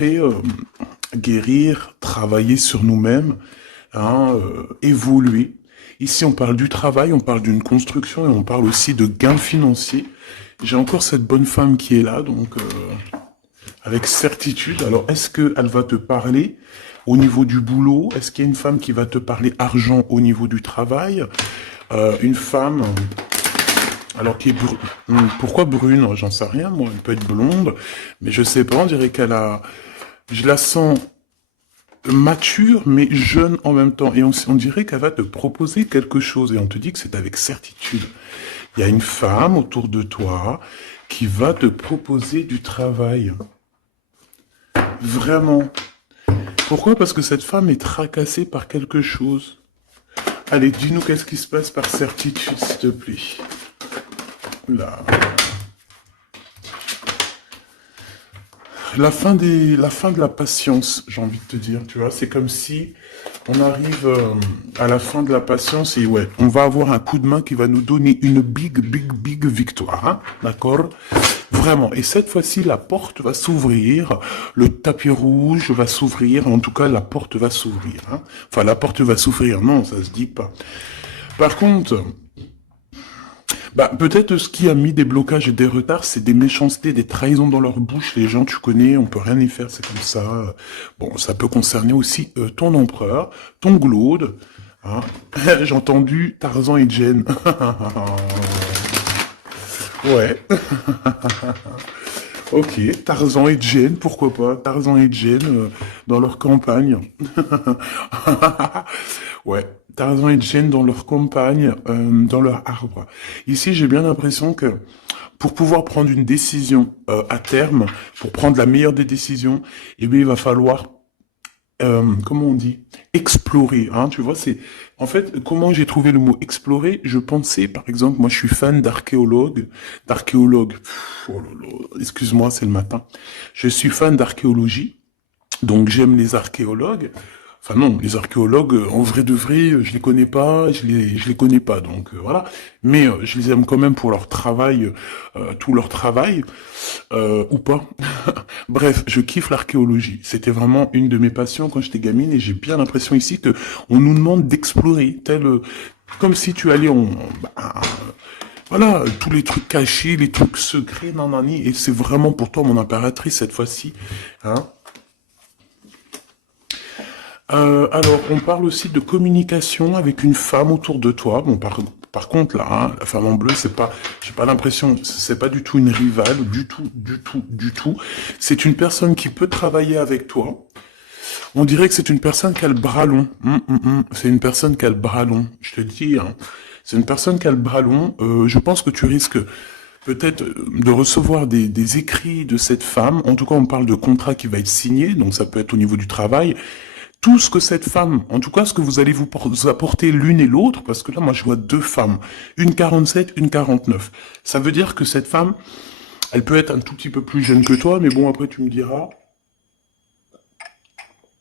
Et, guérir, travailler sur nous-mêmes, hein, évoluer. Ici, on parle du travail, on parle d'une construction et on parle aussi de gains financiers. J'ai encore cette bonne femme qui est là, donc avec certitude. Alors, est-ce qu'elle va te parler au niveau du boulot? Est-ce qu'il y a une femme qui va te parler argent au niveau du travail? Une femme, alors qui est pourquoi brune? J'en sais rien, moi. Elle peut être blonde, mais je sais pas. On dirait qu'elle a, je la sens mature mais jeune en même temps. Et on dirait qu'elle va te proposer quelque chose et on te dit que c'est avec certitude. Il y a une femme autour de toi qui va te proposer du travail. Vraiment. Pourquoi? Parce que cette femme est tracassée par quelque chose. Allez, dis-nous qu'est-ce qui se passe par certitude, s'il te plaît. Là. La fin de la patience, j'ai envie de te dire, tu vois, c'est comme si on arrive à la fin de la patience et ouais, on va avoir un coup de main qui va nous donner une big victoire, hein, d'accord? Vraiment. Et cette fois-ci, la porte va s'ouvrir, le tapis rouge va s'ouvrir, en tout cas, la porte va s'ouvrir, hein. Enfin, la porte va s'ouvrir, non, ça se dit pas. Par contre, bah, peut-être ce qui a mis des blocages et des retards, c'est des méchancetés, des trahisons dans leur bouche. Les gens, tu connais, on peut rien y faire, c'est comme ça. Bon, ça peut concerner aussi ton empereur, ton glaude. Hein. J'ai entendu Tarzan et Jane. Ouais. Ok, Tarzan et Jane, pourquoi pas? Tarzan et Jane dans leur campagne. Ouais, Tarzan et Jane dans leur campagne, dans leur arbre. Ici, j'ai bien l'impression que pour pouvoir prendre une décision à terme, pour prendre la meilleure des décisions, eh bien, il va falloir comment on dit, explorer, hein, tu vois, c'est, en fait, comment j'ai trouvé le mot explorer, je pensais, par exemple, moi je suis fan d'archéologue, oh là là, excuse-moi, c'est le matin, je suis fan d'archéologie, donc j'aime les archéologues. Enfin non, les archéologues, en vrai de vrai, je les connais pas, je les connais pas, donc voilà. Mais je les aime quand même pour leur travail, tout leur travail, ou pas. Bref, je kiffe l'archéologie. C'était vraiment une de mes passions quand j'étais gamine et j'ai bien l'impression ici que on nous demande d'explorer, tel comme si tu allais bah, voilà, tous les trucs cachés, les trucs secrets, nanani, et c'est vraiment pour toi mon impératrice cette fois-ci, hein. Alors, on parle aussi de communication avec une femme autour de toi. Bon, par contre, là, hein, la femme en bleu, c'est pas, j'ai pas l'impression, c'est pas du tout une rivale, du tout. C'est une personne qui peut travailler avec toi. On dirait que c'est une personne qui a le bras long. C'est une personne qui a le bras long. Je te le dis, hein. C'est une personne qui a le bras long. Je pense que tu risques peut-être de recevoir des écrits de cette femme. En tout cas, on parle de contrat qui va être signé, donc ça peut être au niveau du travail tout ce que cette femme, en tout cas ce que vous allez vous apporter l'une et l'autre, parce que là moi je vois deux femmes, une 47, une 49. Ça veut dire que cette femme, elle peut être un tout petit peu plus jeune que toi, mais bon après tu me diras,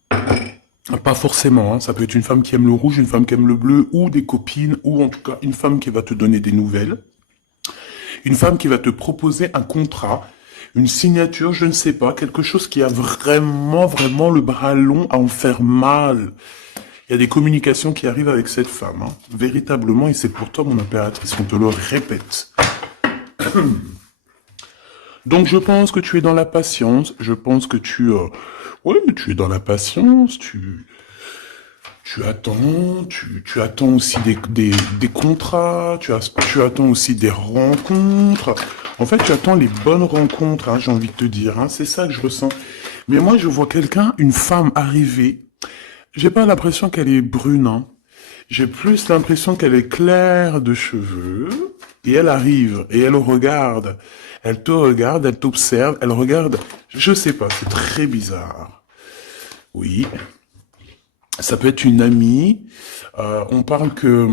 pas forcément, hein. Ça peut être une femme qui aime le rouge, une femme qui aime le bleu, ou des copines, ou en tout cas une femme qui va te donner des nouvelles, une femme qui va te proposer un contrat, une signature, je ne sais pas, quelque chose qui a vraiment le bras long à en faire mal. Il y a des communications qui arrivent avec cette femme, hein, véritablement, et c'est pour toi, mon impératrice, on te le répète. Donc je pense que tu es dans la patience, je pense que ouais, tu es dans la patience, tu attends, tu attends aussi des contrats, tu attends aussi des rencontres. En fait, tu attends les bonnes rencontres, hein, j'ai envie de te dire, hein, c'est ça que je ressens. Mais moi, je vois quelqu'un, une femme arriver. J'ai pas l'impression qu'elle est brune, hein. J'ai plus l'impression qu'elle est claire de cheveux. Et elle arrive, et elle regarde. Elle te regarde, elle t'observe, elle regarde. Je sais pas, c'est très bizarre. Oui. Ça peut être une amie. On parle que...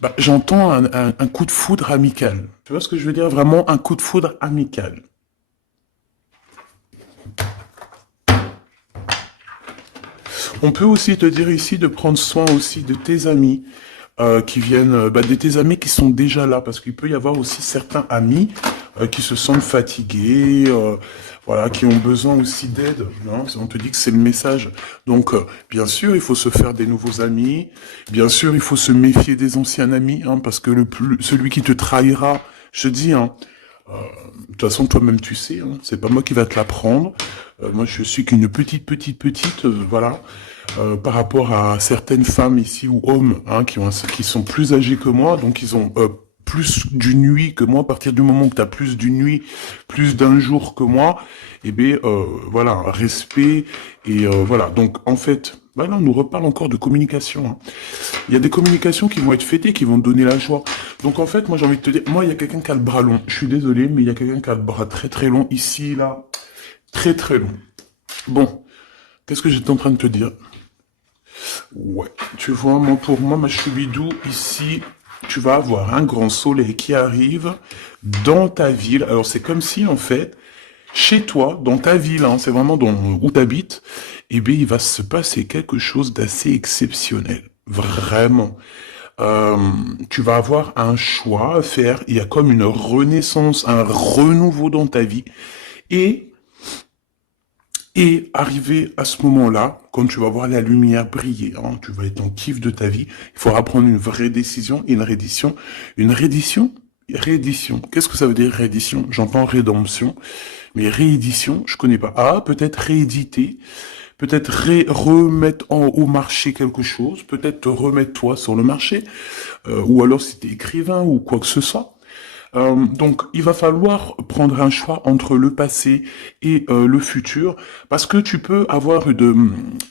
Bah, j'entends un coup de foudre amical. Tu vois ce que je veux dire? Vraiment un coup de foudre amical. On peut aussi te dire ici de prendre soin aussi de tes amis qui viennent, bah, de tes amis qui sont déjà là, parce qu'il peut y avoir aussi certains amis qui se sentent fatigués, voilà, qui ont besoin aussi d'aide. Hein. On te dit que c'est le message. Donc, bien sûr, il faut se faire des nouveaux amis. Bien sûr, il faut se méfier des anciens amis, hein, parce que celui qui te trahira, je te dis, hein, de toute façon, toi-même, tu sais, hein, c'est pas moi qui va te l'apprendre. Moi, je suis qu'une petite, voilà, par rapport à certaines femmes ici ou hommes, hein, qui sont plus âgés que moi, donc ils ont plus d'une nuit que moi. À partir du moment que tu as plus d'une nuit, plus d'un jour que moi, eh bien, voilà, respect et voilà. Donc, en fait, bah là, on nous reparle encore de communication. Hein. Il y a des communications qui vont être fêtées, qui vont te donner la joie. Donc en fait, moi j'ai envie de te dire, moi il y a quelqu'un qui a le bras long. Je suis désolé, mais il y a quelqu'un qui a le bras très long, ici, là, très long. Bon, qu'est-ce que j'étais en train de te dire? Ouais, tu vois, moi pour moi, ma choubidou, ici, tu vas avoir un grand soleil qui arrive dans ta ville. Alors c'est comme si en fait, chez toi, dans ta ville, hein, c'est vraiment où tu habites, eh bien il va se passer quelque chose d'assez exceptionnel. Vraiment. Euh, Tu vas avoir un choix à faire. Il y a comme une renaissance, un renouveau dans ta vie. Et, et arrivé à ce moment-là, quand tu vas voir la lumière briller, hein, tu vas être en kiff de ta vie, il faudra prendre une vraie décision et une reddition. Une reddition? Réédition. Qu'est-ce que ça veut dire réédition? J'entends rédemption, mais réédition, je connais pas. Ah, peut-être rééditer, peut-être remettre au marché quelque chose, peut-être te remettre toi sur le marché, ou alors si t'es écrivain ou quoi que ce soit. Donc, il va falloir prendre un choix entre le passé et le futur, parce que tu peux avoir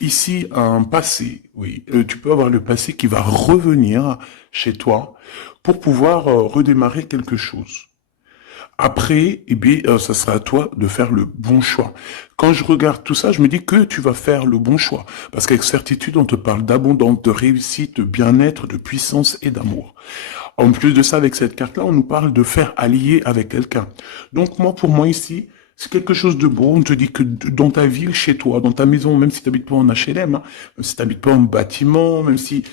ici un passé, oui, tu peux avoir le passé qui va revenir chez toi pour pouvoir redémarrer quelque chose. Après, eh bien, ça sera à toi de faire le bon choix. Quand je regarde tout ça, je me dis que tu vas faire le bon choix. Parce qu'avec certitude, on te parle d'abondance, de réussite, de bien-être, de puissance et d'amour. En plus de ça, avec cette carte-là, on nous parle de faire allier avec quelqu'un. Donc moi, pour moi ici, c'est quelque chose de beau. On te dit que dans ta ville, chez toi, dans ta maison, même si tu n'habites pas en HLM, hein, même si tu n'habites pas en bâtiment, même si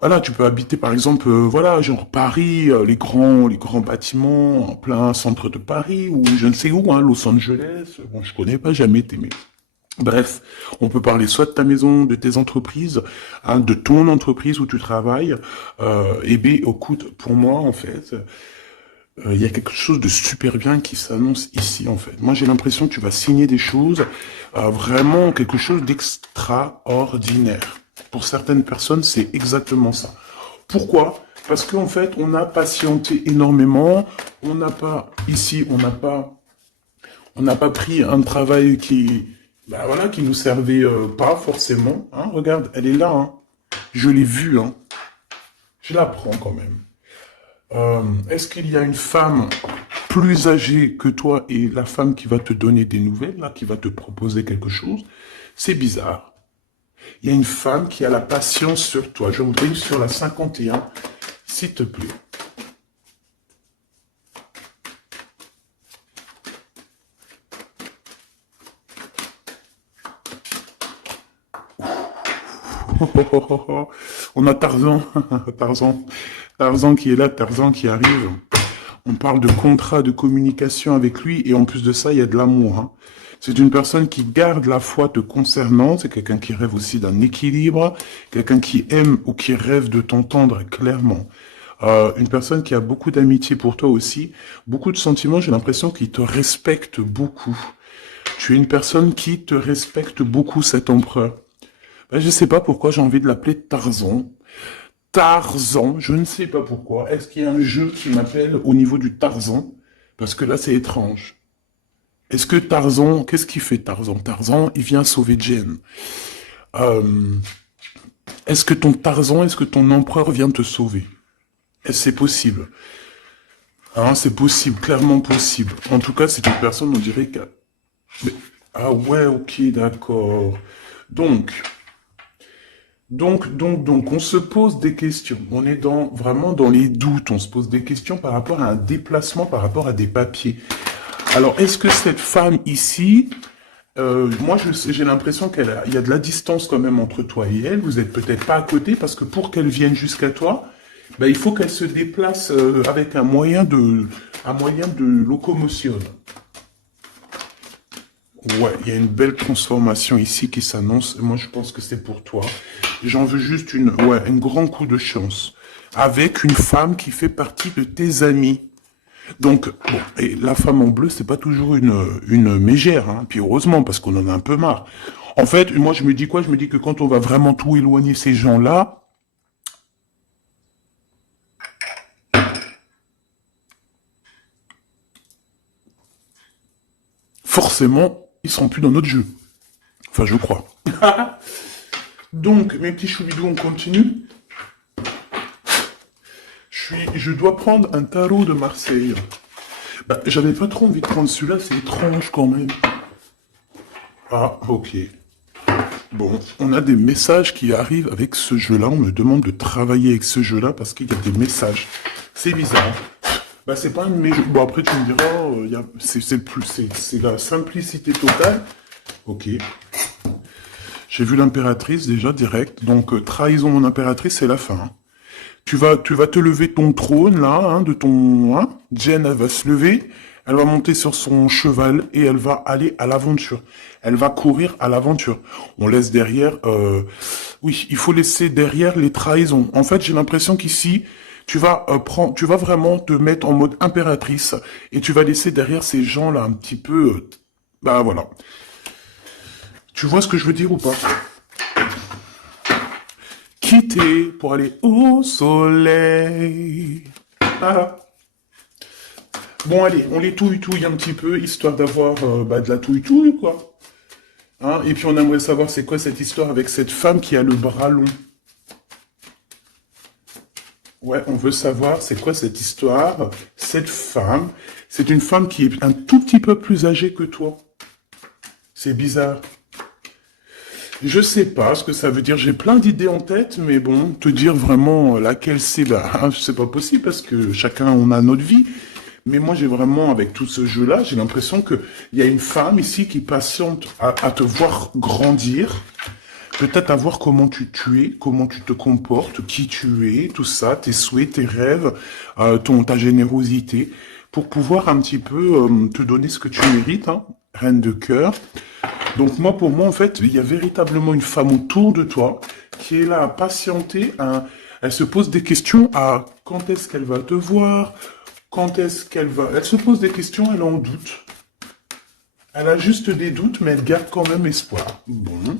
voilà, tu peux habiter par exemple, voilà, genre Paris, les grands bâtiments en plein centre de Paris ou je ne sais où, hein, Los Angeles. Bon, je connais pas, jamais été, mais bref, on peut parler soit de ta maison, de tes entreprises, hein, de ton entreprise où tu travailles. Et bien, écoute, pour moi, en fait, il y a quelque chose de super bien qui s'annonce ici, en fait. Moi, j'ai l'impression que tu vas signer des choses, vraiment quelque chose d'extraordinaire. Pour certaines personnes, c'est exactement ça. Pourquoi? Parce qu'en fait, on a patienté énormément. On n'a pas, ici, on n'a pas pris un travail bah voilà, qui nous servait pas forcément. Hein. Regarde, elle est là. Hein. Je l'ai vue. Hein. Je la prends quand même. Est-ce qu'il y a une femme plus âgée que toi et la femme qui va te donner des nouvelles, là, qui va te proposer quelque chose? C'est bizarre. Il y a une femme qui a la patience sur toi. Je voudrais sur la 51, s'il te plaît. On a Tarzan, Tarzan qui est là, Tarzan qui arrive. On parle de contrat, de communication avec lui, et en plus de ça, il y a de l'amour. Hein. C'est une personne qui garde la foi te concernant, c'est quelqu'un qui rêve aussi d'un équilibre, quelqu'un qui aime ou qui rêve de t'entendre clairement. Une personne qui a beaucoup d'amitié pour toi aussi, beaucoup de sentiments, j'ai l'impression qu'il te respecte beaucoup. Tu es une personne qui te respecte beaucoup, cet empereur. Ben, je sais pas pourquoi j'ai envie de l'appeler Tarzan. Tarzan, je ne sais pas pourquoi. Est-ce qu'il y a un jeu qui m'appelle au niveau du Tarzan? Parce que là, c'est étrange. Est-ce que Tarzan, qu'est-ce qu'il fait Tarzan? Tarzan, il vient sauver Jen. Euh, est-ce que ton Tarzan, est-ce que ton empereur vient te sauver? Est-ce que c'est possible? Hein, c'est possible, clairement possible. En tout cas, c'est une personne, on dirait que... Mais- ah ouais, ok, d'accord. Donc, on se pose des questions. On est vraiment dans les doutes. On se pose des questions par rapport à un déplacement, par rapport à des papiers. Alors, est-ce que cette femme ici, moi, j'ai l'impression il y a de la distance quand même entre toi et elle. Vous êtes peut-être pas à côté parce que pour qu'elle vienne jusqu'à toi, Ben, il faut qu'elle se déplace avec un moyen de locomotion. Ouais, il y a une belle transformation ici qui s'annonce. Moi, je pense que c'est pour toi. J'en veux juste un grand coup de chance. Avec une femme qui fait partie de tes amis. Donc, bon, et la femme en bleu, c'est pas toujours une mégère, hein. Puis heureusement, parce qu'on en a un peu marre. En fait, moi, je me dis quoi? Je me dis que quand on va vraiment tout éloigner ces gens-là, forcément, ils seront plus dans notre jeu. Enfin, je crois. Donc, mes petits choubidous, on continue. Je dois prendre un tarot de Marseille. Bah, j'avais pas trop envie de prendre celui-là, c'est étrange quand même. Ah, ok. Bon, on a des messages qui arrivent avec ce jeu-là. On me demande de travailler avec ce jeu-là parce qu'il y a des messages. C'est bizarre. Bah, c'est pas un de mes jeux. Bon, après, tu me diras, c'est la simplicité totale. Ok. J'ai vu l'impératrice déjà direct. Donc, trahison mon impératrice, c'est la fin. Hein. Tu vas te lever de ton trône, là, hein, de ton... Hein. Jen, elle va se lever, elle va monter sur son cheval et elle va aller à l'aventure. Elle va courir à l'aventure. On laisse derrière... Oui, il faut laisser derrière les trahisons. En fait, j'ai l'impression qu'ici, tu vas tu vas vraiment te mettre en mode impératrice et tu vas laisser derrière ces gens-là un petit peu... bah voilà. Tu vois ce que je veux dire ou pas? Quitter pour aller au soleil. Ah. Bon, allez, on les touille-touille un petit peu, histoire d'avoir de la touille-touille, quoi. Hein, et puis on aimerait savoir c'est quoi cette histoire avec cette femme qui a le bras long. Ouais, on veut savoir c'est quoi cette histoire. Cette femme, c'est une femme qui est un tout petit peu plus âgée que toi. C'est bizarre. Je sais pas ce que ça veut dire. J'ai plein d'idées en tête, mais bon, te dire vraiment laquelle c'est, bah, c'est pas possible parce que chacun on a notre vie. Mais moi, j'ai vraiment, avec tout ce jeu-là, j'ai l'impression que il y a une femme ici qui patiente à te voir grandir, peut-être à voir comment tu es, comment tu te comportes, qui tu es, tout ça, tes souhaits, tes rêves, ta générosité, pour pouvoir un petit peu te donner ce que tu mérites, hein, reine de cœur. Donc moi, pour moi, en fait, il y a véritablement une femme autour de toi qui est là à patienter. Elle se pose des questions à quand est-ce qu'elle va te voir, quand est-ce qu'elle va... Elle se pose des questions, elle en doute. Elle a juste des doutes, mais elle garde quand même espoir. Bon.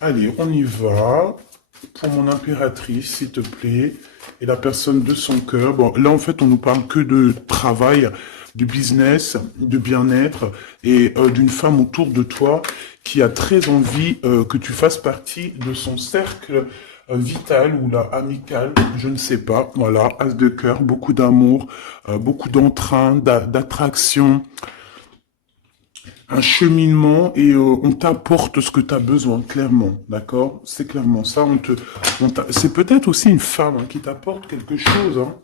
Allez, on y va. Pour mon impératrice, s'il te plaît. Et la personne de son cœur. Bon, là, en fait, on nous parle que de travail, de business, de bien-être et d'une femme autour de toi qui a très envie que tu fasses partie de son cercle vital ou là amical, je ne sais pas. Voilà, as de cœur, beaucoup d'amour, beaucoup d'entrain, d'attraction, un cheminement et on t'apporte ce que tu as besoin, clairement, d'accord? C'est clairement ça. C'est peut-être aussi une femme hein, qui t'apporte quelque chose. Hein.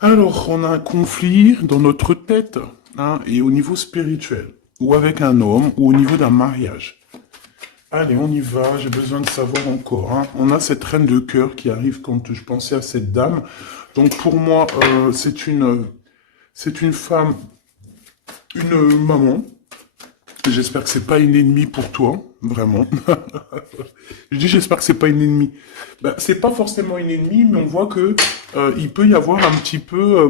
Alors, on a un conflit dans notre tête hein, et au niveau spirituel, ou avec un homme, ou au niveau d'un mariage. Allez, on y va, j'ai besoin de savoir encore. Hein. On a cette reine de cœur qui arrive quand je pensais à cette dame. Donc pour moi, c'est une femme, une maman. J'espère que c'est pas une ennemie pour toi, vraiment. Je dis j'espère que c'est pas une ennemie. Ben, c'est pas forcément une ennemie, mais on voit que il peut y avoir un petit peu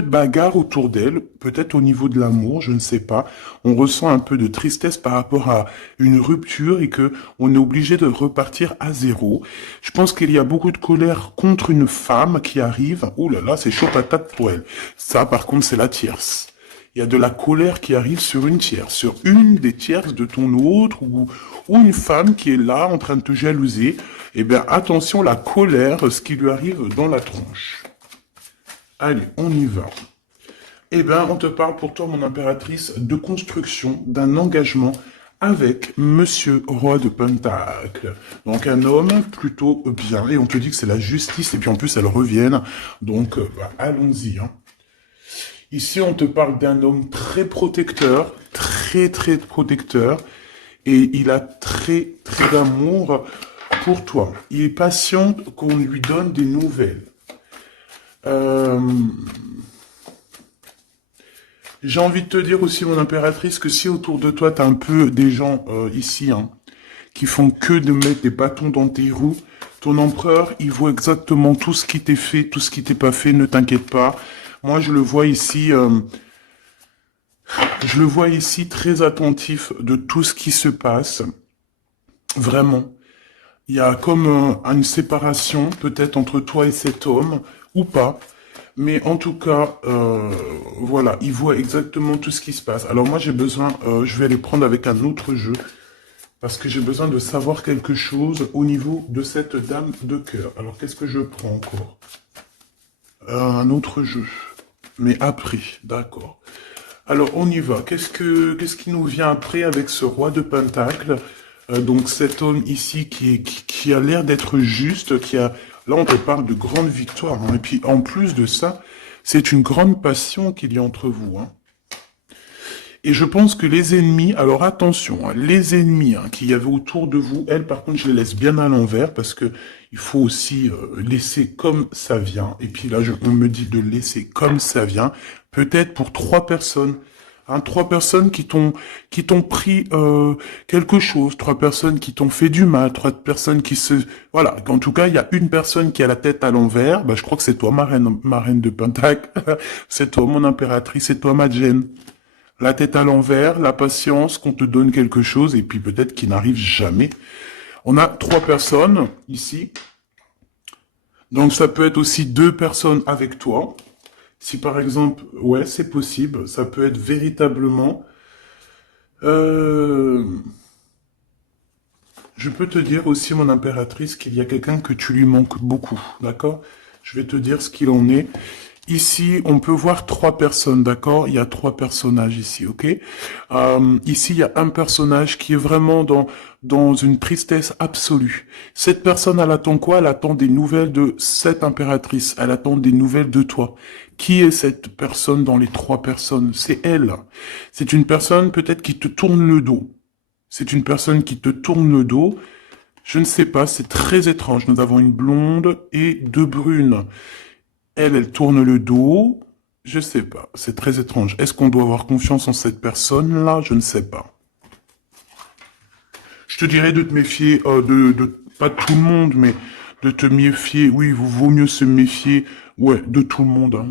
de bagarre autour d'elle, peut-être au niveau de l'amour, je ne sais pas. On ressent un peu de tristesse par rapport à une rupture et que on est obligé de repartir à zéro. Je pense qu'il y a beaucoup de colère contre une femme qui arrive. Ouh là là, c'est chaud patate pour elle. Ça, par contre, c'est la tierce. Il y a de la colère qui arrive sur une tierce, sur une des tierces de ton autre, ou une femme qui est là en train de te jalouser. Eh bien, attention, la colère, ce qui lui arrive dans la tronche. Allez, on y va. Eh bien, on te parle pour toi, mon impératrice, de construction, d'un engagement avec Monsieur Roi de Pentacle. Donc, un homme plutôt bien, et on te dit que c'est la justice, et puis en plus, elle revienne. Donc, allons-y, hein. Ici, on te parle d'un homme très protecteur, très protecteur, et il a très d'amour pour toi. Il est patient qu'on lui donne des nouvelles. J'ai envie de te dire aussi, mon impératrice, que si autour de toi, tu as un peu des gens ici, hein, qui font que de mettre des bâtons dans tes roues, ton empereur, il voit exactement tout ce qui t'est fait, tout ce qui t'est pas fait, ne t'inquiète pas. Moi, je le vois ici très attentif de tout ce qui se passe. Vraiment. Il y a comme une séparation, peut-être entre toi et cet homme, ou pas. Mais en tout cas, voilà, il voit exactement tout ce qui se passe. Alors moi, j'ai besoin, je vais aller prendre avec un autre jeu, parce que j'ai besoin de savoir quelque chose au niveau de cette dame de cœur. Alors, qu'est-ce que je prends encore? Un autre jeu. Mais après, d'accord. Alors, on y va. Qu'est-ce qui nous vient après avec ce roi de Pentacle? Donc, cet homme ici qui a l'air d'être juste, là, on te parle de grande victoire, hein. Et puis, en plus de ça, c'est une grande passion qu'il y a entre vous, hein. Et je pense que les ennemis, alors attention, hein, les ennemis qu'il y avait autour de vous, elles, par contre, je les laisse bien à l'envers parce que il faut aussi laisser comme ça vient. Et puis là, on me dit de laisser comme ça vient. Peut-être pour 3 personnes. Hein, 3 personnes qui t'ont pris quelque chose, 3 personnes qui t'ont fait du mal, 3 personnes qui se... Voilà, en tout cas, il y a une personne qui a la tête à l'envers. Bah, je crois que c'est toi, ma reine de Pentacle. C'est toi, mon impératrice, c'est toi, ma Jen. La tête à l'envers, la patience, qu'on te donne quelque chose, et puis peut-être qu'il n'arrive jamais. On a 3 personnes ici. Donc ça peut être aussi 2 personnes avec toi. Si par exemple, ouais, c'est possible, ça peut être véritablement... je peux te dire aussi, mon impératrice, qu'il y a quelqu'un que tu lui manques beaucoup, d'accord? Je vais te dire ce qu'il en est. Ici, on peut voir 3 personnes, d'accord? Il y a 3 personnages ici, ok? Ici, il y a un personnage qui est vraiment dans une tristesse absolue. Cette personne, elle attend quoi? Elle attend des nouvelles de cette impératrice. Elle attend des nouvelles de toi. Qui est cette personne dans les 3 personnes? C'est elle. C'est une personne peut-être qui te tourne le dos. C'est une personne qui te tourne le dos. Je ne sais pas, c'est très étrange. Nous avons une blonde et 2 brunes. Elle tourne le dos. Je sais pas. C'est très étrange. Est-ce qu'on doit avoir confiance en cette personne-là? Je ne sais pas. Je te dirais de te méfier pas de tout le monde, mais de te méfier. Oui, il vaut mieux se méfier, ouais, de tout le monde, hein.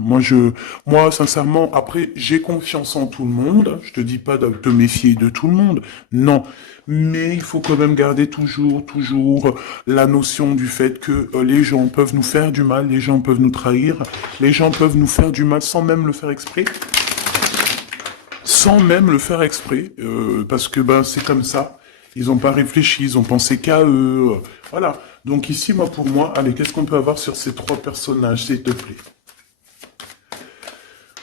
Moi, sincèrement, après, j'ai confiance en tout le monde. Je te dis pas de te méfier de tout le monde. Non. Mais il faut quand même garder toujours la notion du fait que les gens peuvent nous faire du mal, les gens peuvent nous trahir, les gens peuvent nous faire du mal sans même le faire exprès. Sans même le faire exprès, parce que ben c'est comme ça. Ils n'ont pas réfléchi, ils ont pensé qu'à eux. Voilà. Donc ici, pour moi, allez, qu'est-ce qu'on peut avoir sur ces 3 personnages, s'il te plaît?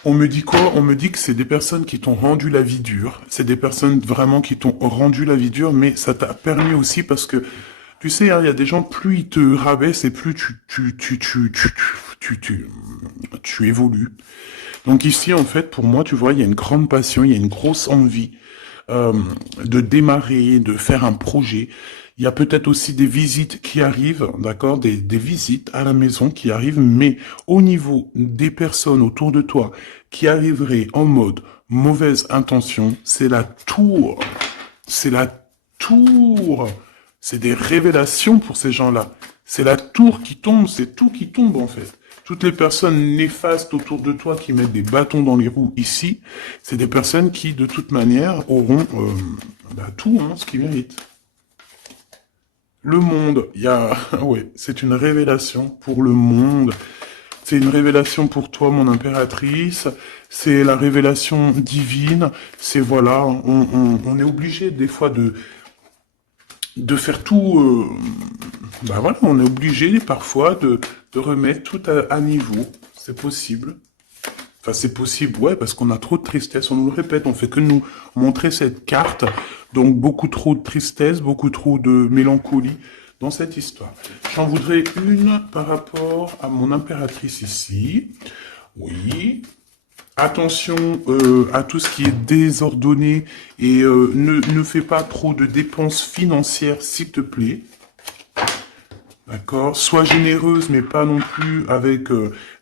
On me dit quoi? On me dit que c'est des personnes qui t'ont rendu la vie dure. C'est des personnes vraiment qui t'ont rendu la vie dure, mais ça t'a permis aussi parce que, tu sais, hein, il y a des gens, plus ils te rabaissent et plus tu évolues. Donc ici, en fait, pour moi, tu vois, il y a une grande passion, il y a une grosse envie de démarrer, de faire un projet. Il y a peut-être aussi des visites qui arrivent, d'accord, des visites à la maison qui arrivent, mais au niveau des personnes autour de toi qui arriveraient en mode mauvaise intention, c'est la tour. C'est la tour. C'est des révélations pour ces gens-là. C'est la tour qui tombe, c'est tout qui tombe en fait. Toutes les personnes néfastes autour de toi qui mettent des bâtons dans les roues ici, c'est des personnes qui, de toute manière, auront tout, hein, ce qu'ils méritent. Le monde, ouais, c'est une révélation pour le monde. C'est une révélation pour toi, mon impératrice. C'est la révélation divine. C'est voilà, on est obligé des fois de faire tout. Voilà, on est obligé parfois de remettre tout à niveau. C'est possible. Enfin, c'est possible, ouais, parce qu'on a trop de tristesse. On nous le répète, on fait que nous montrer cette carte. Donc, beaucoup trop de tristesse, beaucoup trop de mélancolie dans cette histoire. J'en voudrais une par rapport à mon impératrice ici. Oui. Attention à tout ce qui est désordonné et ne fais pas trop de dépenses financières, s'il te plaît. D'accord? Sois généreuse, mais pas non plus avec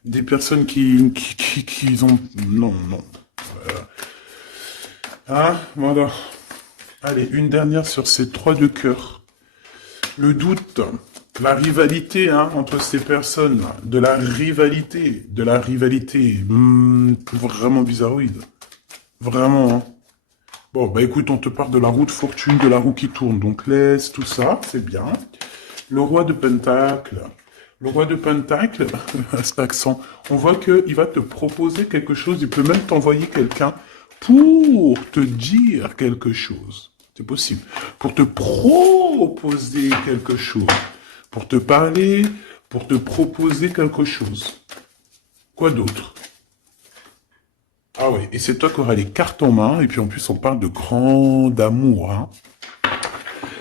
des personnes qui ont... Non, non. Hein? Voilà. Allez, une dernière sur ces 3 de cœur. Le doute, la rivalité hein, entre ces personnes, de la rivalité, vraiment bizarroïde. Vraiment, hein. Bon, bah écoute, on te parle de la roue de fortune, de la roue qui tourne, donc laisse tout ça, c'est bien. Le roi de Pentacle. Le roi de Pentacle, cet accent, on voit qu'il va te proposer quelque chose, il peut même t'envoyer quelqu'un pour te dire quelque chose. C'est possible. Pour te proposer quelque chose. Pour te parler, pour te proposer quelque chose. Quoi d'autre? Ah oui, et c'est toi qui auras les cartes en main, et puis en plus on parle de grand amour, hein.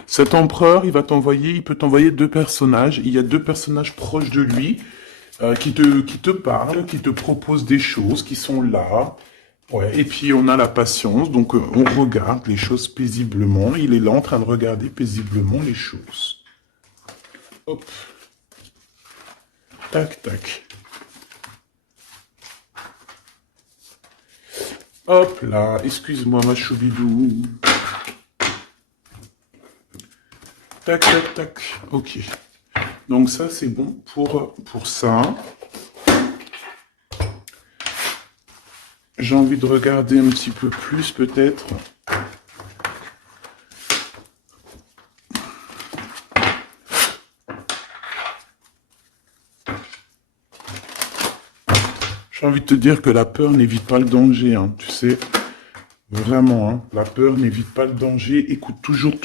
Cet empereur, il peut t'envoyer 2 personnages. Il y a 2 personnages proches de lui qui te parlent, qui te proposent des choses, qui sont là. Ouais. Et puis on a la patience, donc on regarde les choses paisiblement. Il est là en train de regarder paisiblement les choses. Hop. Tac, tac. Hop là, excuse-moi ma choubidou. Tac, tac, tac. Ok. Donc ça, c'est bon pour ça. J'ai envie de regarder un petit peu plus, peut-être. J'ai envie de te dire que la peur n'évite pas le danger, hein, tu sais. Vraiment, hein, la peur n'évite pas le danger. Écoute toujours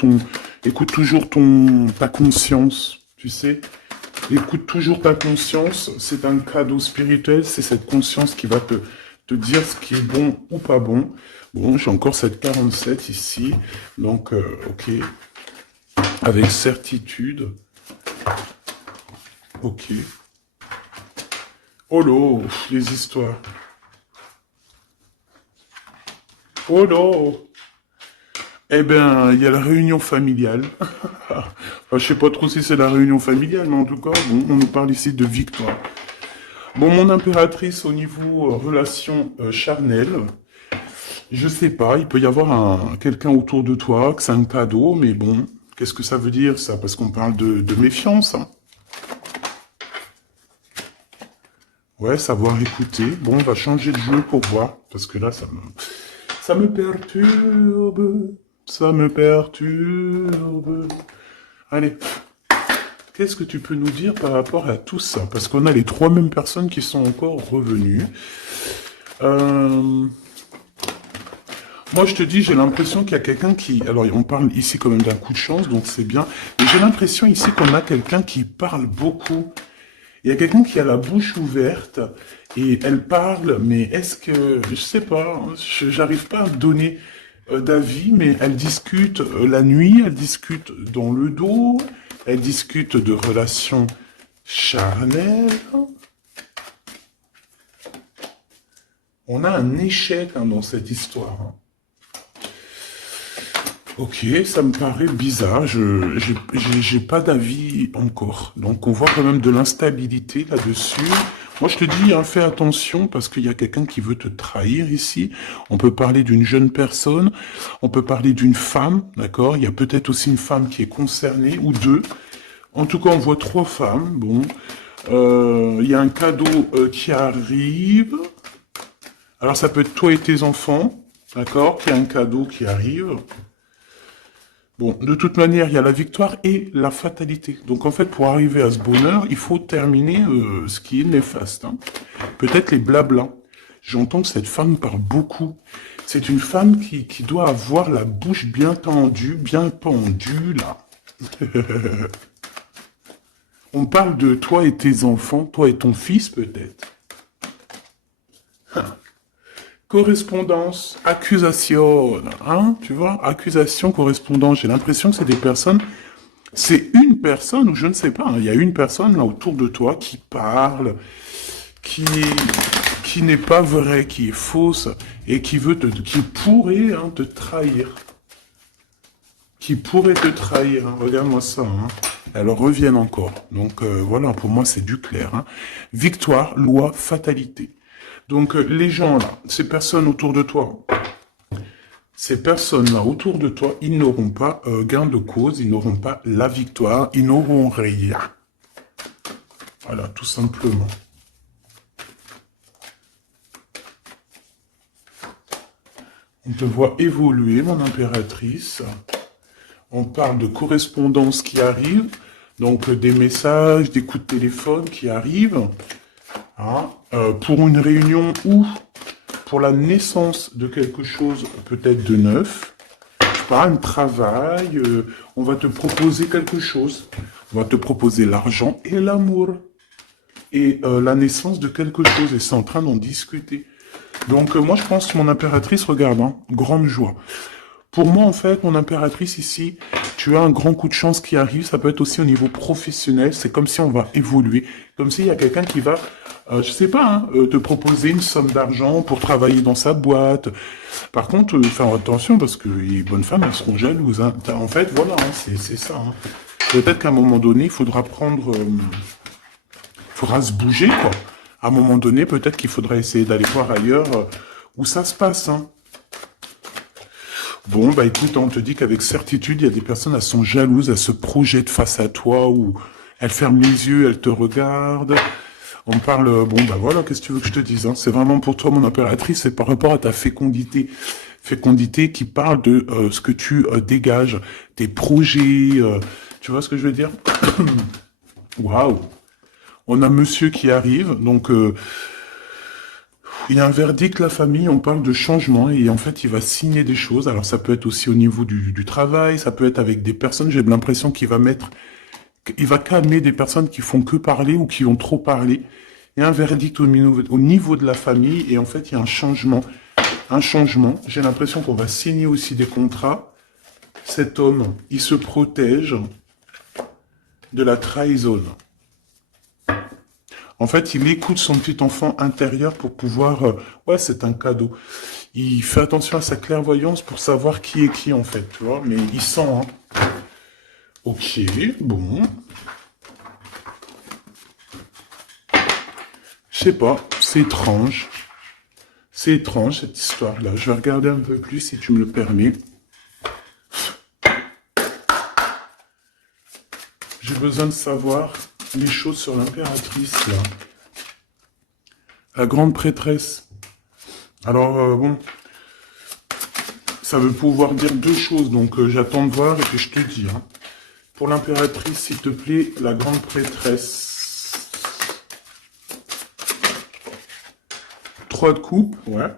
ta conscience, tu sais. Écoute toujours ta conscience. C'est un cadeau spirituel. C'est cette conscience qui va te dire ce qui est bon ou pas bon. Bon, j'ai encore cette 47 ici. Donc, ok. Avec certitude. Ok. Oh là, les histoires. Oh là. Eh ben, il y a la réunion familiale. Enfin, je sais pas trop si c'est la réunion familiale, mais en tout cas, bon, on nous parle ici de victoire. Bon, mon impératrice au niveau relation charnelle, je sais pas, il peut y avoir quelqu'un autour de toi, que c'est un cadeau, mais bon, qu'est-ce que ça veut dire ça? Parce qu'on parle de méfiance, hein. Ouais, savoir écouter. Bon, on va changer de jeu pour voir, parce que là, ça me perturbe. Ça me perturbe. Allez, qu'est-ce que tu peux nous dire par rapport à tout ça? Parce qu'on a les 3 mêmes personnes qui sont encore revenues. Moi, je te dis, j'ai l'impression qu'il y a quelqu'un qui... Alors, on parle ici quand même d'un coup de chance, donc c'est bien. Mais j'ai l'impression ici qu'on a quelqu'un qui parle beaucoup. Il y a quelqu'un qui a la bouche ouverte et elle parle, mais est-ce que... Je sais pas, j'arrive pas à donner d'avis, mais elle discute la nuit, elle discute dans le dos, elle discute de relations charnelles. On a un échec hein, dans cette histoire. Hein. Ok, ça me paraît bizarre, j'ai pas d'avis encore. Donc on voit quand même de l'instabilité là-dessus. Moi je te dis, hein, fais attention parce qu'il y a quelqu'un qui veut te trahir ici. On peut parler d'une jeune personne, on peut parler d'une femme, d'accord? Il y a peut-être aussi une femme qui est concernée, ou 2. En tout cas, on voit 3 femmes, bon. Il y a un cadeau qui arrive. Alors ça peut être toi et tes enfants, d'accord? Il y a un cadeau qui arrive. Bon, de toute manière, il y a la victoire et la fatalité. Donc en fait, pour arriver à ce bonheur, il faut terminer ce qui est néfaste. Hein. Peut-être les blablas. J'entends que cette femme parle beaucoup. C'est une femme qui doit avoir la bouche bien tendue, bien pendue, là. On parle de toi et tes enfants, toi et ton fils peut-être. Correspondance, accusation, hein, tu vois, accusation, correspondance. J'ai l'impression que c'est des personnes, c'est une personne, ou je ne sais pas, hein, il y a une personne là autour de toi qui parle, qui n'est pas vraie, qui est fausse, et qui pourrait te trahir. Qui pourrait te trahir, hein, regarde-moi ça, hein. elles reviennent encore. Donc voilà, pour moi c'est du clair. Hein. Victoire, loi, fatalité. Donc les gens là, ces personnes-là autour de toi, ils n'auront pas gain de cause, ils n'auront pas la victoire, ils n'auront rien. Voilà, tout simplement. On te voit évoluer, mon impératrice. On parle de correspondance qui arrive, donc des messages, des coups de téléphone qui arrivent, hein, pour une réunion ou pour la naissance de quelque chose peut-être de neuf. Je sais pas, un travail, on va te proposer quelque chose. On va te proposer l'argent et l'amour. Et la naissance de quelque chose, et c'est en train d'en discuter. Donc moi je pense que mon impératrice, regarde, hein, grande joie. Pour moi, en fait, mon impératrice ici, tu as un grand coup de chance qui arrive. Ça peut être aussi au niveau professionnel. C'est comme si on va évoluer. Comme s'il y a quelqu'un qui va, je sais pas, hein, te proposer une somme d'argent pour travailler dans sa boîte. Par contre, faire attention parce que les bonnes femmes, elles seront jalouses. Hein. En fait, voilà, hein, c'est ça. Hein. Peut-être qu'à un moment donné, il faudra prendre... faudra se bouger, quoi. À un moment donné, peut-être qu'il faudra essayer d'aller voir ailleurs où ça se passe, hein. Bon, bah écoute, on te dit qu'avec certitude, il y a des personnes, elles sont jalouses, elles se projettent face à toi, ou elles ferment les yeux, elles te regardent. On parle, bon, bah voilà, qu'est-ce que tu veux que je te dise, hein. C'est vraiment pour toi, mon impératrice, c'est par rapport à ta fécondité. Fécondité qui parle de ce que tu dégages, tes projets, tu vois ce que je veux dire? Waouh! On a monsieur qui arrive, donc il y a un verdict, la famille, on parle de changement, et en fait, il va signer des choses. Alors, ça peut être aussi au niveau du travail, ça peut être avec des personnes, j'ai l'impression qu'il va il va calmer des personnes qui font que parler ou qui ont trop parlé. Il y a un verdict au niveau de la famille, et en fait, il y a un changement. Un changement. J'ai l'impression qu'on va signer aussi des contrats. Cet homme, il se protège de la trahison. En fait, il écoute son petit enfant intérieur pour pouvoir... ouais, c'est un cadeau. Il fait attention à sa clairvoyance pour savoir qui est qui, en fait, tu vois. Mais il sent, hein. Ok, bon. Je sais pas, c'est étrange. C'est étrange, cette histoire-là. Je vais regarder un peu plus, si tu me le permets. J'ai besoin de savoir les choses sur l'impératrice, là. La grande prêtresse. Alors, bon, ça veut pouvoir dire deux choses, donc j'attends de voir et puis je te dis. Hein. Pour l'impératrice, s'il te plaît, la grande prêtresse. 3 de coupe, ouais.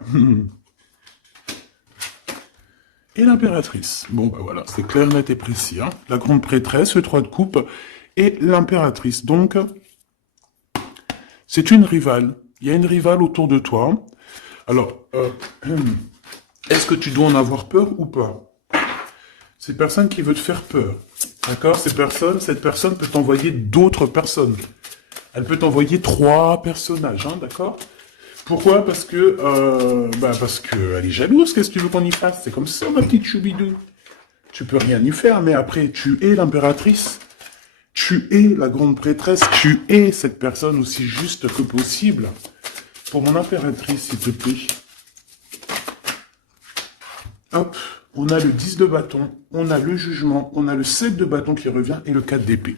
Et l'impératrice. Bon, bah voilà, c'est clair, net et précis. Hein. La grande prêtresse, le 3 de coupe, et l'impératrice. Donc, c'est une rivale. Il y a une rivale autour de toi. Alors, est-ce que tu dois en avoir peur ou pas? C'est personne qui veut te faire peur. D'accord? Cette personne peut t'envoyer d'autres personnes. Elle peut t'envoyer 3 personnages, hein, d'accord? Pourquoi? Parce que elle est jalouse, qu'est-ce que tu veux qu'on y fasse? C'est comme ça, ma petite choubidou. Tu peux rien y faire, mais après, tu es l'impératrice. Tu es la grande prêtresse. Tu es cette personne aussi juste que possible. Pour mon impératrice, s'il te plaît. Hop, on a le 10 de bâton, on a le jugement, on a le 7 de bâton qui revient et le 4 d'épée.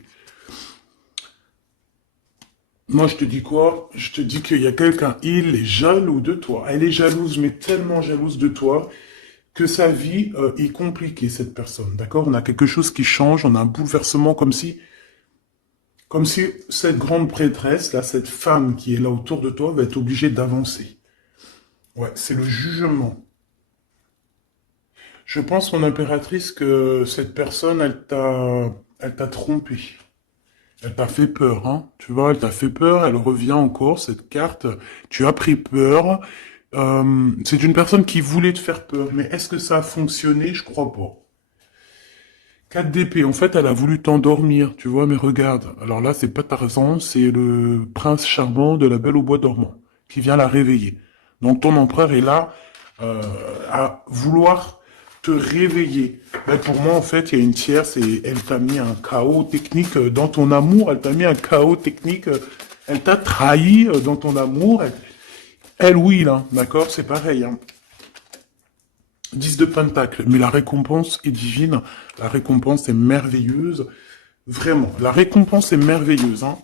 Moi, je te dis quoi? Je te dis qu'il y a quelqu'un, il est jaloux de toi. Elle est jalouse, mais tellement jalouse de toi que sa vie est compliquée, cette personne. D'accord? On a quelque chose qui change, on a un bouleversement comme si cette grande prêtresse, là, cette femme qui est là autour de toi, va être obligée d'avancer. Ouais, c'est le jugement. Je pense, mon impératrice, que cette personne, elle t'a trompé. Elle t'a fait peur, hein. Tu vois, elle t'a fait peur, elle revient encore, cette carte. Tu as pris peur. C'est une personne qui voulait te faire peur. Mais est-ce que ça a fonctionné? Je crois pas. 4 d'épée, en fait, elle a voulu t'endormir, tu vois, mais regarde. Alors là, c'est pas Tarzan, c'est le prince charmant de la Belle au bois dormant, qui vient la réveiller. Donc ton empereur est là à vouloir te réveiller. Ben, pour moi, en fait, il y a une tierce et elle t'a mis un chaos technique dans ton amour. Elle t'a mis un chaos technique. Elle t'a trahi dans ton amour. Elle, oui, là, d'accord, c'est pareil. Hein. 10 de Pentacle, mais la récompense est divine. La récompense est merveilleuse. Vraiment, la récompense est merveilleuse. Hein.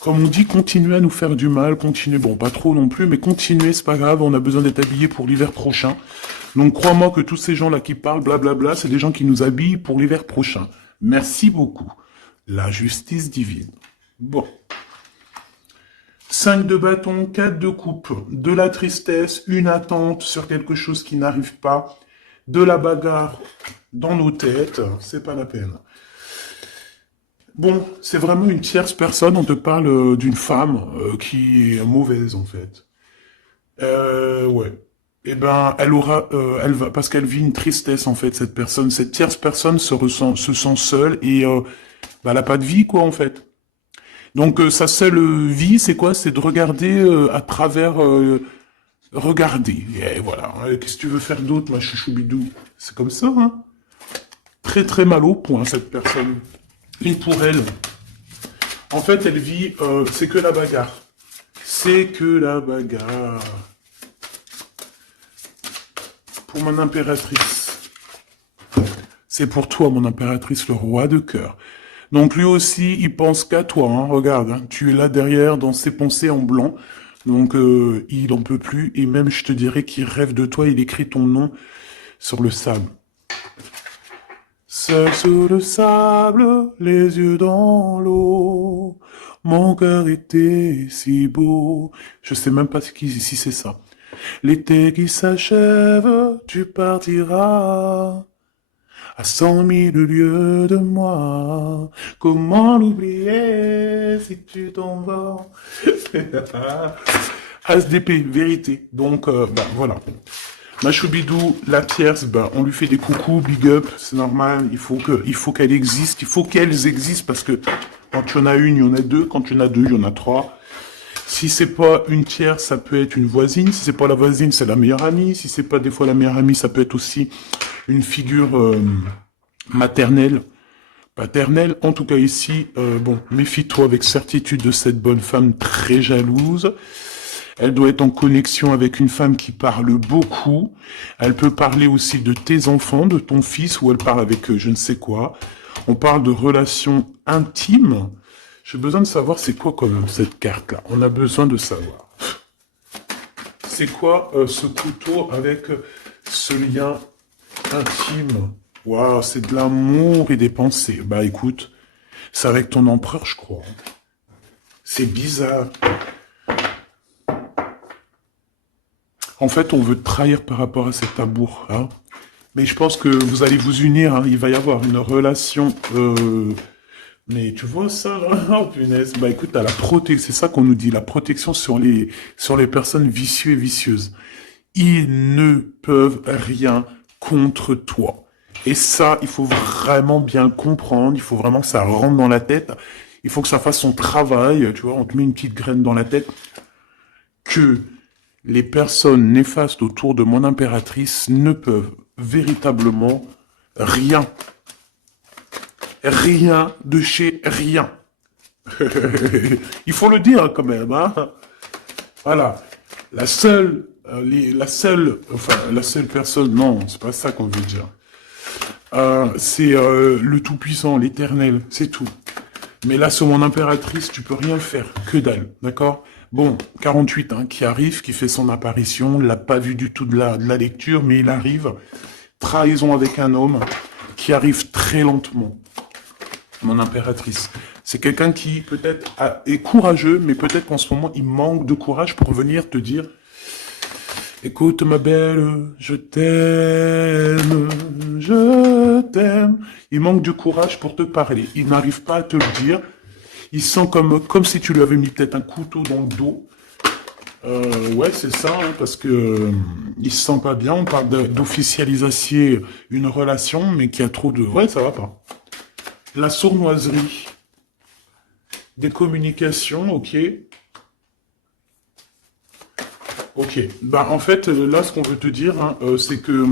Comme on dit, continuez à nous faire du mal, continuez, bon, pas trop non plus, mais continuez, c'est pas grave, on a besoin d'être habillés pour l'hiver prochain. Donc crois-moi que tous ces gens-là qui parlent, blablabla, c'est des gens qui nous habillent pour l'hiver prochain. Merci beaucoup. La justice divine. Bon. 5 de bâton, 4 de coupe, de la tristesse, une attente sur quelque chose qui n'arrive pas, de la bagarre dans nos têtes, c'est pas la peine. Bon, c'est vraiment une tierce personne, on te parle d'une femme qui est mauvaise en fait. Ouais. Eh ben, elle va, parce qu'elle vit une tristesse en fait, cette personne, cette tierce personne se sent seule et bah, elle a pas de vie quoi en fait. Donc sa seule vie, c'est quoi? C'est de regarder à travers, regarder. Et voilà. Qu'est-ce que tu veux faire d'autre, ma chouchoubidou? C'est comme ça, hein. Très très mal au point cette personne. Et pour elle, en fait, elle vit, c'est que la bagarre. C'est que la bagarre. Pour mon impératrice. C'est pour toi, mon impératrice, le roi de cœur. Donc lui aussi, il pense qu'à toi. Hein. Regarde, hein, tu es là derrière dans ses pensées en blanc. Donc il en peut plus. Et même, je te dirais qu'il rêve de toi. Il écrit ton nom sur le sable. Seul sous le sable, les yeux dans l'eau. Mon cœur était si beau. Je sais même pas si c'est ça. L'été qui s'achève, tu partiras. À 100 000 lieues de moi, comment l'oublier si tu t'en vas? SDP, vérité. Donc, bah, voilà. Machoubidou, la tierce, bah, on lui fait des coucous, big up, c'est normal, il faut qu'elle existe, il faut qu'elles existent, parce que quand il y en a une, il y en a deux, quand il y en a deux, il y en a trois. Si c'est pas une tierce, ça peut être une voisine, si c'est pas la voisine, c'est la meilleure amie, si c'est pas des fois la meilleure amie, ça peut être aussi une figure maternelle, paternelle. En tout cas ici, bon, méfie-toi avec certitude de cette bonne femme très jalouse. Elle doit être en connexion avec une femme qui parle beaucoup. Elle peut parler aussi de tes enfants, de ton fils, ou elle parle avec je ne sais quoi. On parle de relations intimes. J'ai besoin de savoir c'est quoi quand même cette carte-là. On a besoin de savoir. C'est quoi ce couteau avec ce lien intime? Waouh, c'est de l'amour et des pensées. Bah écoute, c'est avec ton empereur, je crois. C'est bizarre. En fait, on veut te trahir par rapport à cet amour. Hein. Mais je pense que vous allez vous unir. Hein. Il va y avoir une relation... Mais tu vois ça, là? Oh, punaise. Bah écoute, t'as la protection. C'est ça qu'on nous dit. La protection sur les personnes vicieuses et vicieuses. Ils ne peuvent rien contre toi. Et ça, il faut vraiment bien le comprendre. Il faut vraiment que ça rentre dans la tête. Il faut que ça fasse son travail. Tu vois, on te met une petite graine dans la tête. Que... les personnes néfastes autour de mon impératrice ne peuvent véritablement rien. Rien de chez rien. Il faut le dire quand même. Hein. Voilà. La seule personne, non, c'est pas ça qu'on veut dire. C'est le Tout-Puissant, l'Éternel, c'est tout. Mais là, sur mon impératrice, tu peux rien faire, que dalle, d'accord? Bon, 48, hein, qui arrive, qui fait son apparition, on l'a pas vu du tout de la lecture, mais il arrive. Trahison avec un homme qui arrive très lentement. Mon impératrice. C'est quelqu'un qui peut-être est courageux, mais peut-être qu'en ce moment, il manque de courage pour venir te dire « Écoute ma belle, je t'aime, je t'aime. » Il manque de courage pour te parler. Il n'arrive pas à te le dire. Il sent comme si tu lui avais mis peut-être un couteau dans le dos. Ouais, c'est ça, hein, parce que il se sent pas bien. On parle d'officialiser une relation, mais qui a trop de... Ouais, ça va pas. La sournoiserie. Des communications, ok. Ok. Bah, en fait, là, ce qu'on veut te dire, hein, c'est que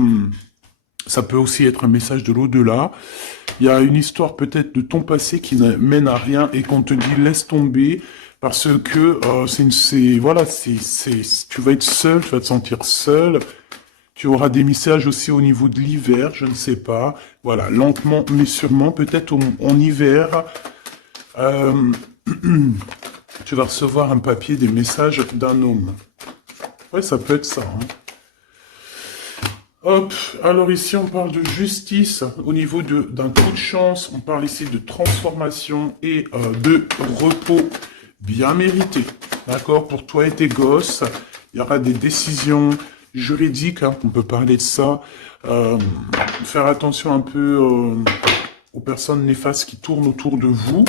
Ça peut aussi être un message de l'au-delà. Il y a une histoire peut-être de ton passé qui ne mène à rien et qu'on te dit laisse tomber parce que tu vas être seul, tu vas te sentir seul. Tu auras des messages aussi au niveau de l'hiver, je ne sais pas. Voilà, lentement mais sûrement, peut-être en hiver, euh, tu vas recevoir un papier, des messages d'un homme. Ouais, ça peut être ça. Hein. Hop, alors ici on parle de justice au niveau d'un coup de chance, on parle ici de transformation et de repos bien mérité. D'accord, pour toi et tes gosses, il y aura des décisions juridiques, hein, on peut parler de ça. Faire attention un peu aux personnes néfastes qui tournent autour de vous.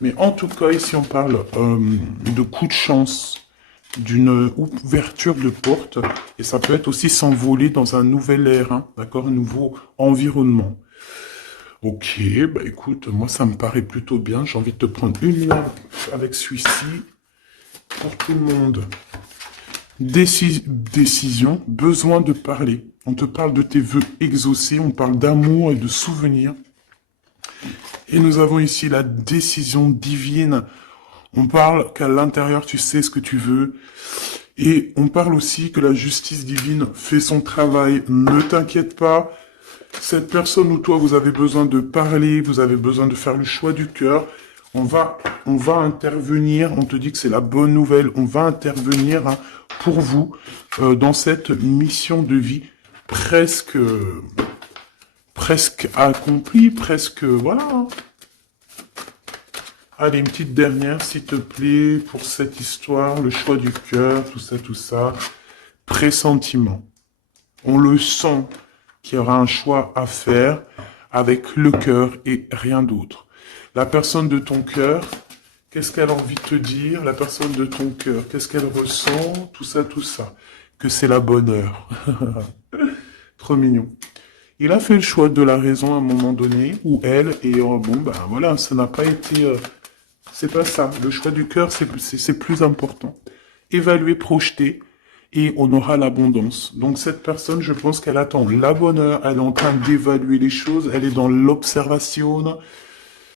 Mais en tout cas, ici on parle de coup de chance, d'une ouverture de porte, et ça peut être aussi s'envoler dans un nouvel air, hein, d'accord, un nouveau environnement. Ok, bah écoute, moi ça me paraît plutôt bien, j'ai envie de te prendre une là avec celui-ci, pour tout le monde. Décision, besoin de parler. On te parle de tes vœux exaucés, on parle d'amour et de souvenirs. Et nous avons ici la décision divine. On parle qu'à l'intérieur, tu sais ce que tu veux. Et on parle aussi que la justice divine fait son travail. Ne t'inquiète pas. Cette personne ou toi, vous avez besoin de parler, vous avez besoin de faire le choix du cœur. On va intervenir. On te dit que c'est la bonne nouvelle. On va intervenir hein, pour vous dans cette mission de vie presque accomplie, presque voilà. Hein. Allez, une petite dernière, s'il te plaît, pour cette histoire, le choix du cœur, tout ça, tout ça. Pressentiment. On le sent qu'il y aura un choix à faire avec le cœur et rien d'autre. La personne de ton cœur, qu'est-ce qu'elle a envie de te dire? La personne de ton cœur, qu'est-ce qu'elle ressent? Tout ça, tout ça. Que c'est la bonne heure. Trop mignon. Il a fait le choix de la raison à un moment donné, ou elle, et bon, ben voilà, ça n'a pas été... c'est pas ça. Le choix du cœur, c'est plus important. Évaluer, projeter, et on aura l'abondance. Donc cette personne, je pense qu'elle attend la bonne heure, elle est en train d'évaluer les choses, elle est dans l'observation,